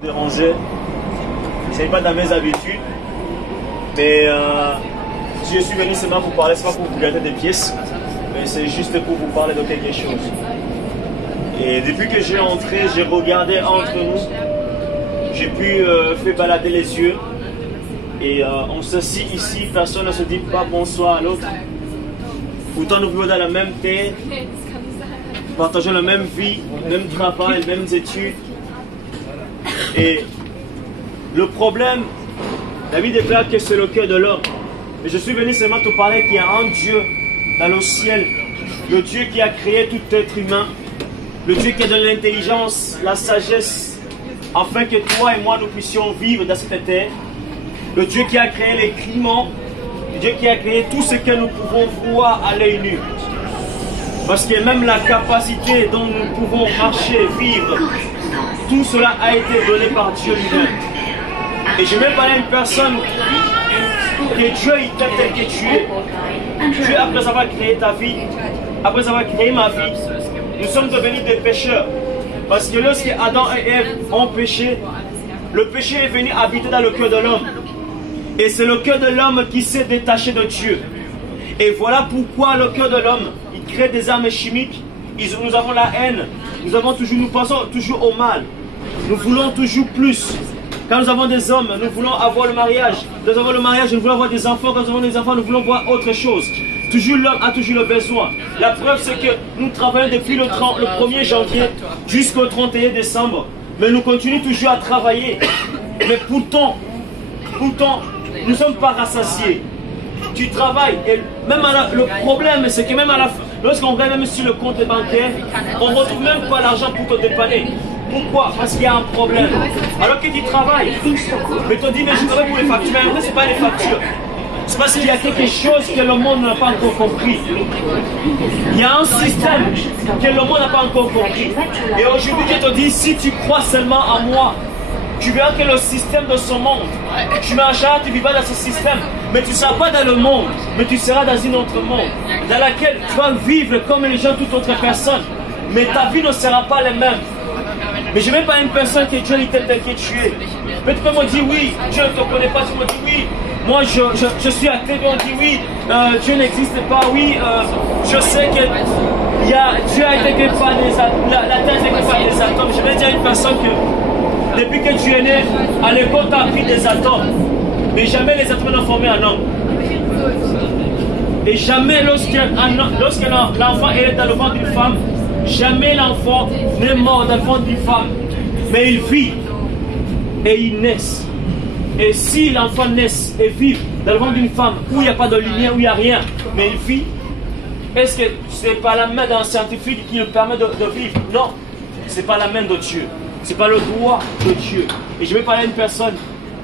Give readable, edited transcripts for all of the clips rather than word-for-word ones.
Déranger, ce n'est pas dans mes habitudes, mais si je suis venu seulement pour parler, ce n'est pas pour vous gâter des pièces, mais c'est juste pour vous parler de quelque chose. Et depuis que j'ai entré, j'ai regardé entre nous, j'ai pu faire balader les yeux, et on s'assit ici, personne ne se dit pas bonsoir à l'autre. Pourtant nous vivons dans la même terre, partageons la même vie, même travail, les mêmes études. Et le problème, la Bible déclare que c'est le cœur de l'homme. Mais je suis venu seulement te parler qu'il y a un Dieu dans le ciel, le Dieu qui a créé tout être humain, le Dieu qui a donné l'intelligence, la sagesse, afin que toi et moi nous puissions vivre dans cette terre, le Dieu qui a créé les climats, le Dieu qui a créé tout ce que nous pouvons voir à l'œil nu. Parce que même la capacité dont nous pouvons marcher, vivre, tout cela a été donné par Dieu lui-même. Et je vais parler à une personne que Dieu il t'aime tel que tu es. Dieu, après avoir créé ta vie, après avoir créé ma vie, nous sommes devenus des pécheurs. Parce que lorsque Adam et Ève ont péché, le péché est venu habiter dans le cœur de l'homme. Et c'est le cœur de l'homme qui s'est détaché de Dieu. Et voilà pourquoi le cœur de l'homme, il crée des armes chimiques. Nous avons la haine. Nous pensons toujours au mal. Nous voulons toujours plus. Quand nous avons des hommes, nous voulons avoir le mariage. Quand nous avons le mariage, nous voulons avoir des enfants. Quand nous avons des enfants, nous voulons voir autre chose. Toujours l'homme a toujours le besoin. La preuve, c'est que nous travaillons depuis le 1er janvier jusqu'au 31 décembre. Mais nous continuons toujours à travailler. Mais pourtant, nous ne sommes pas rassasiés. Tu travailles. Et même le problème, c'est que même à la fin, lorsqu'on regarde même sur le compte bancaire, on ne retrouve même pas l'argent pour te dépanner. Pourquoi? Parce qu'il y a un problème. Alors que tu travailles, mais tu te dis, mais je travaille pour les factures. Mais en fait, ce n'est pas les factures. C'est parce qu'il y a quelque chose que le monde n'a pas encore compris. Il y a un système que le monde n'a pas encore compris. Et aujourd'hui, je te dis, si tu crois seulement à moi, tu verras que le système de ce monde, tu marcheras, tu vivras dans ce système, mais tu ne seras pas dans le monde, mais tu seras dans un autre monde, dans laquelle tu vas vivre comme les gens, toute autre personne, mais ta vie ne sera pas la même. Mais je ne vais pas une personne que Dieu était tel que tu es. Peut-être que me dit oui, Dieu ne te connaît pas, tu me dis oui, moi je suis athée, on dit oui, Dieu n'existe pas, oui, je sais que Dieu a été créé par des atomes, la terre a été créée par des atomes. Je vais dire à une personne que depuis que tu es né, à l'école, tu as appris des atomes. Mais jamais les atomes n'ont formé un homme. Et jamais lorsque l'enfant est dans le ventre d'une femme, jamais l'enfant n'est mort dans le ventre d'une femme. Mais il vit et il naît. Et si l'enfant naît et vit dans le ventre d'une femme où il n'y a pas de lumière, où il n'y a rien, mais il vit, est-ce que c'est pas la main d'un scientifique qui lui permet de vivre? Non, c'est pas la main de Dieu. Ce n'est pas le droit de Dieu. Et je vais parler à une personne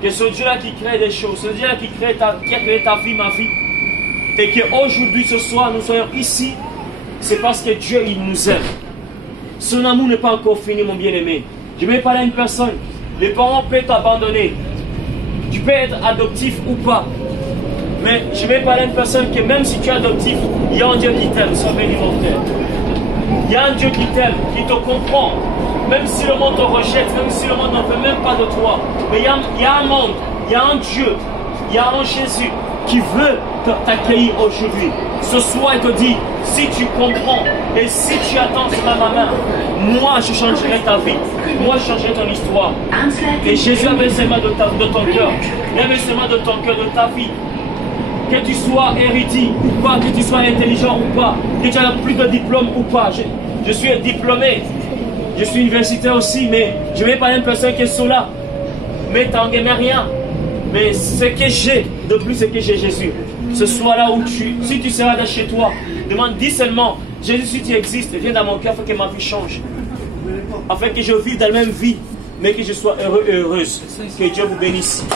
que ce Dieu-là qui crée des choses, ce Dieu-là qui a créé ta vie, ma vie, et qu'aujourd'hui, ce soir, nous soyons ici, c'est parce que Dieu, il nous aime. Son amour n'est pas encore fini, mon bien-aimé. Je vais parler à une personne. Les parents peuvent t'abandonner. Tu peux être adoptif ou pas. Mais je vais parler à une personne que même si tu es adoptif, il y a un Dieu qui t'aime, sois béni mon frère. Il y a un Dieu qui t'aime, qui te comprend. Même si le monde te rejette, même si le monde n'en veut même pas de toi. Mais il y a un monde, il y a un Dieu, il y a un Jésus qui veut t'accueillir aujourd'hui. Ce soir, il te dit, si tu comprends et si tu attends cela ma main, moi je changerai ta vie, moi je changerai ton histoire. Et Jésus a besoin de ton cœur, il a besoin de ton cœur, de ta vie. Que tu sois érudit ou pas, que tu sois intelligent ou pas, que tu aies plus de diplôme ou pas. Je suis diplômé, je suis universitaire aussi, mais je vais parler à une personne qui est cela. Mais t'en gagnes rien. Mais ce que j'ai, de plus c'est que j'ai Jésus. Ce soir là où si tu seras de chez toi, dis seulement, Jésus si tu existes, viens dans mon cœur afin que ma vie change. Afin que je vive dans la même vie, mais que je sois heureux et heureuse. Que Dieu vous bénisse.